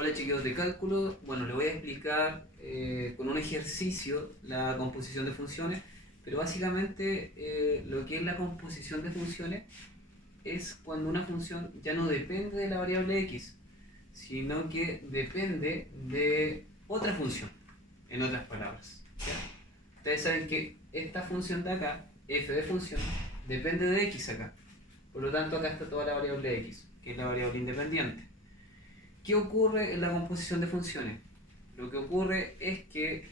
Hola chiquillos de cálculo, bueno, les voy a explicar con un ejercicio la composición de funciones, pero básicamente lo que es la composición de funciones es cuando una función ya no depende de la variable x, sino que depende de otra función, en otras palabras. ¿Ya? Ustedes saben que esta función de acá, f de función, depende de x acá, por lo tanto acá está toda la variable x, que es la variable independiente. ¿Qué ocurre en la composición de funciones? Lo que ocurre es que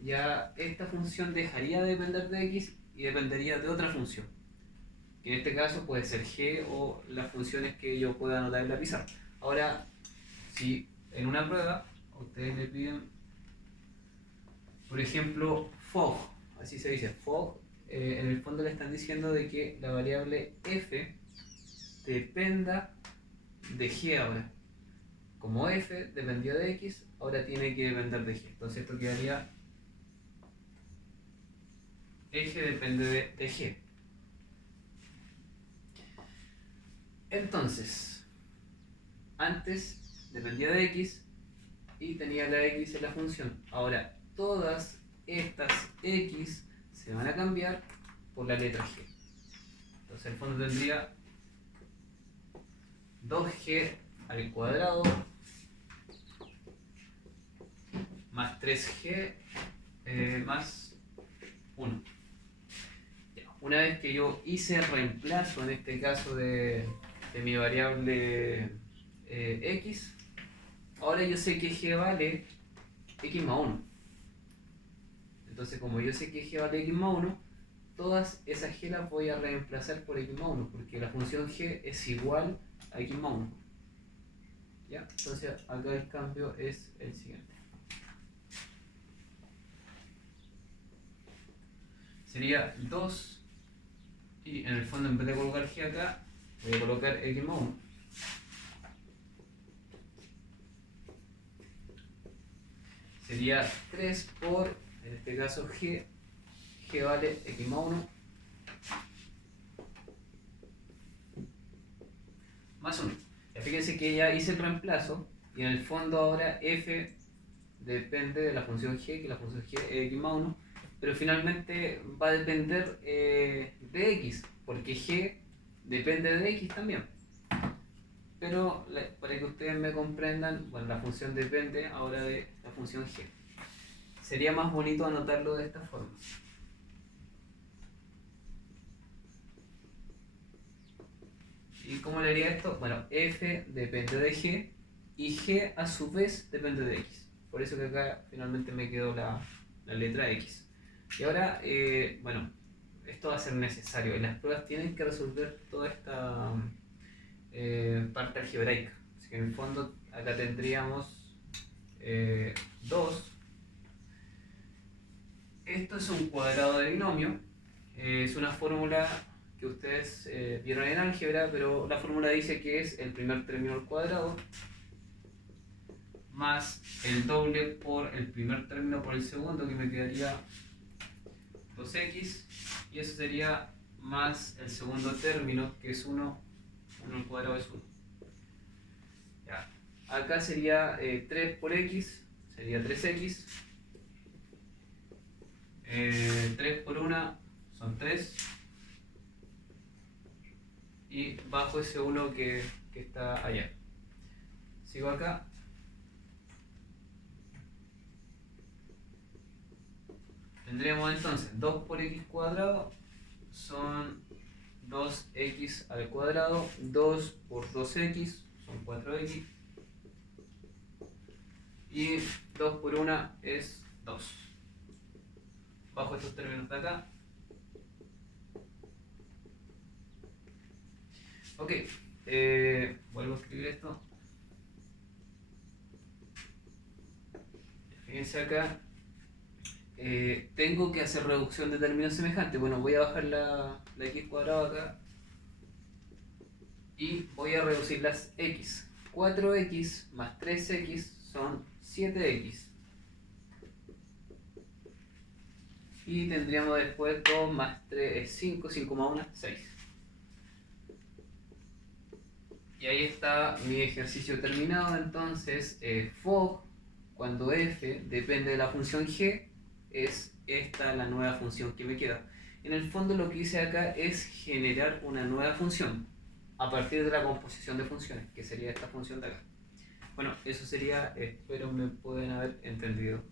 ya esta función dejaría de depender de x y dependería de otra función, que en este caso puede ser g o las funciones que yo pueda anotar en la pizarra. Ahora, si en una prueba a ustedes le piden, por ejemplo, fog, así se dice, fog, en el fondo le están diciendo de que la variable f dependa de g ahora. Como f dependió de x, ahora tiene que depender de g. Entonces esto quedaría f depende de g. Entonces, antes dependía de x y tenía la x en la función. Ahora, todas estas x se van a cambiar por la letra g. Entonces, en el fondo tendría 2g al cuadrado más 3g más 1. Una vez que yo hice el reemplazo, en este caso de mi variable x, ahora yo sé que g vale x más 1. Entonces, como yo sé que g vale x más 1, todas esas g las voy a reemplazar por x más 1, porque la función g es igual a x más 1. ¿Ya? Entonces, acá el cambio es el siguiente. Sería 2, y en el fondo en vez de colocar g acá, voy a colocar x más 1. Sería 3 por, en este caso, g vale x más 1 más 1. Fíjense que ya hice el reemplazo y en el fondo ahora f depende de la función g, que la función g es x más 1, pero finalmente va a depender de x, porque g depende de x también. Pero para que ustedes me comprendan, bueno, la función depende ahora de la función g. Sería más bonito anotarlo de esta forma. ¿Y cómo le haría esto? Bueno, f depende de g y g a su vez depende de x. Por eso que acá finalmente me quedó la letra x. Y ahora, bueno, esto va a ser necesario. En las pruebas tienen que resolver toda esta parte algebraica. Así que en el fondo acá tendríamos 2. Esto es un cuadrado de binomio. Es una fórmula que ustedes vieron en álgebra, pero la fórmula dice que es el primer término al cuadrado más el doble por el primer término por el segundo, que me quedaría 2x, y eso sería más el segundo término, que es 1 al cuadrado es 1. Ya. Acá sería 3 por x, sería 3x, 3 por 1 son 3, y bajo ese 1 que está allá. Sigo acá. Tendremos entonces 2 por x cuadrado son 2x al cuadrado, 2 por 2x son 4x, y 2 por 1 es 2. Bajo estos términos de acá. Ok, vuelvo a escribir esto. Fíjense acá. Tengo que hacer reducción de términos semejantes. Bueno, voy a bajar la x cuadrado acá y voy a reducir las x. 4x más 3x son 7x. Y tendríamos después 2 más 3 es 5, 5 más 1 6. Y ahí está mi ejercicio terminado. Entonces, fog, cuando f depende de la función g, es esta la nueva función que me queda. En el fondo lo que hice acá es generar una nueva función a partir de la composición de funciones, que sería esta función de acá. Bueno, eso sería, espero me pueden haber entendido.